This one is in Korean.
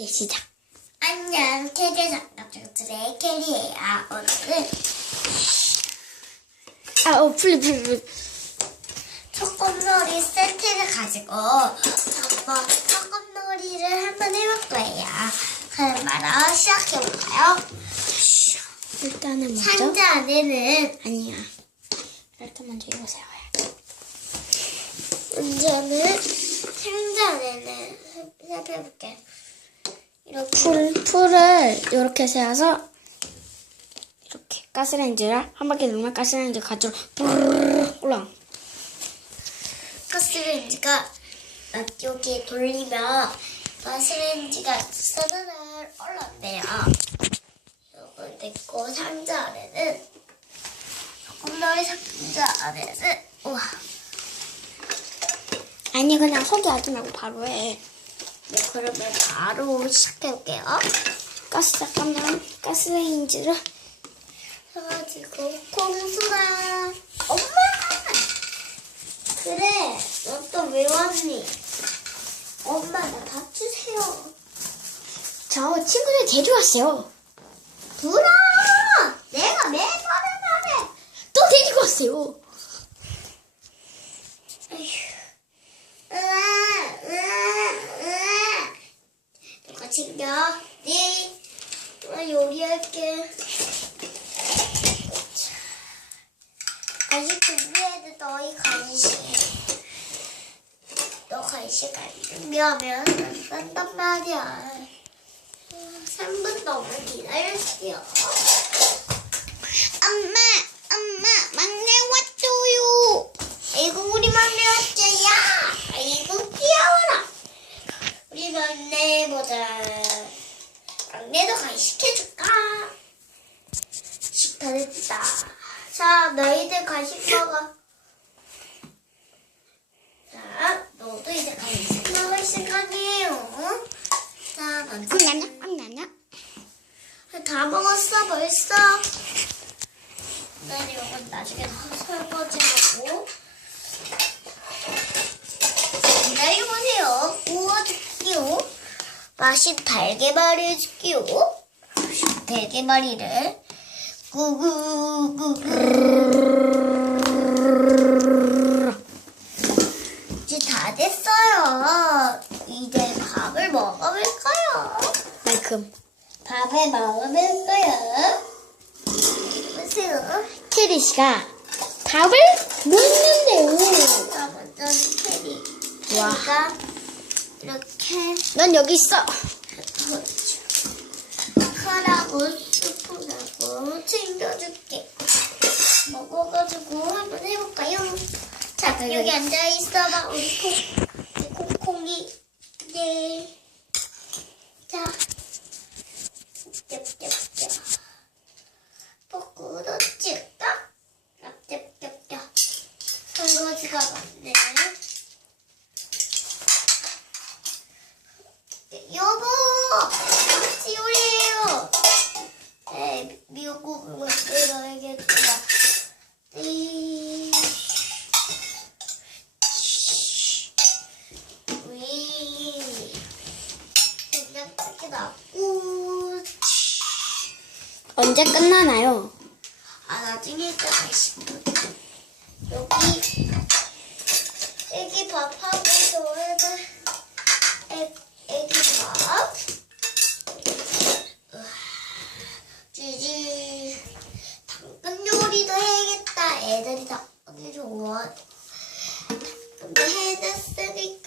이제 시작. 안녕, 캐리 장가족들의 캐리예요. 오늘은 아, 어, 플립, 플립, 플립. 소꿉놀이 세트를 가지고 한번 소꿉놀이를 한번 해볼 거예요. 그럼 바로 시작해볼까요? 일단은 먼저. 상자 안에는 아니야. 일단 먼저 이거 세워야 먼저는 상자 안에는 살펴볼게. 이렇게 풀, 풀을 이렇게 세워서 이렇게 가스레인지를 한 바퀴 누르면 가스레인지 가지로 올라. 가스레인지가 여기 돌리면 가스레인지가 사다날 올라온대요. 요거 됐고 상자 안에는 소꿉놀이 상자 안에는 우와 아니, 그냥 소개하지 말고 바로 해. 네, 그러면 바로 시작해볼게요. 가스 잠깐만 가스레인지를 해가지고 콩수라 엄마 그래 너 또 왜 왔니? 엄마 나 밥 주세요. 저 친구들 데려왔어요. 불어 내가 매번에 말해. 또 데리고 왔어요. 으아 으아 으아 챙겨? 네나 요리할게. 간식 준비해야 돼 너희 간식. 너 간식 안 준비하면 안 산단 말이야. 3분 넘게 기다릴게요. 엄마, 엄마, 막내 왔어요. 아이고 우리 막내 어째야 아이고 귀여워라 우리 막내 보자 막내도 간식 해줄까 식사했다 자 너희들 간식 먹어. 자 너도 이제 간식 먹을 시간이에요. 자 먼저 엄나냐, 엄나냐. 다 먹었어 벌써? 난 이건 나중에 설거지하고. 기다려보세요. 구워줄게요. 맛이 달게말이 해줄게요. 달게 말이를 구구구 이제 다 됐어요 이제 밥을 먹어볼까요? 만큼. 밥을 먹어볼까요? 보세요 캐리 씨가 밥을 먹는데요. 자, 먼저 캐리. 와. 캐리가 이렇게 넌 여기 있어. 칼하고 스푼하고 챙겨줄게. 먹어가지고 한번 해볼까요? 자, 네. 여기 앉아있어봐. 우리 콩, 콩콩이. 네. 자. 짭짭짭. 포크도 찍까? 짭짭짭짭. 설거지가 많네. 여보! 같이 요리해요! 네, 미역국을 만들어야겠다. 네. 위. 그냥 크게 놨고. 언제 끝나나요? 아, 나중에 또 맛있거든. 여기, 애기 밥하고. 애, 애기 밥. 찌지. 당근 요리도 해야겠다. 애들이 당근이 좋아. 근데 해냈으니까.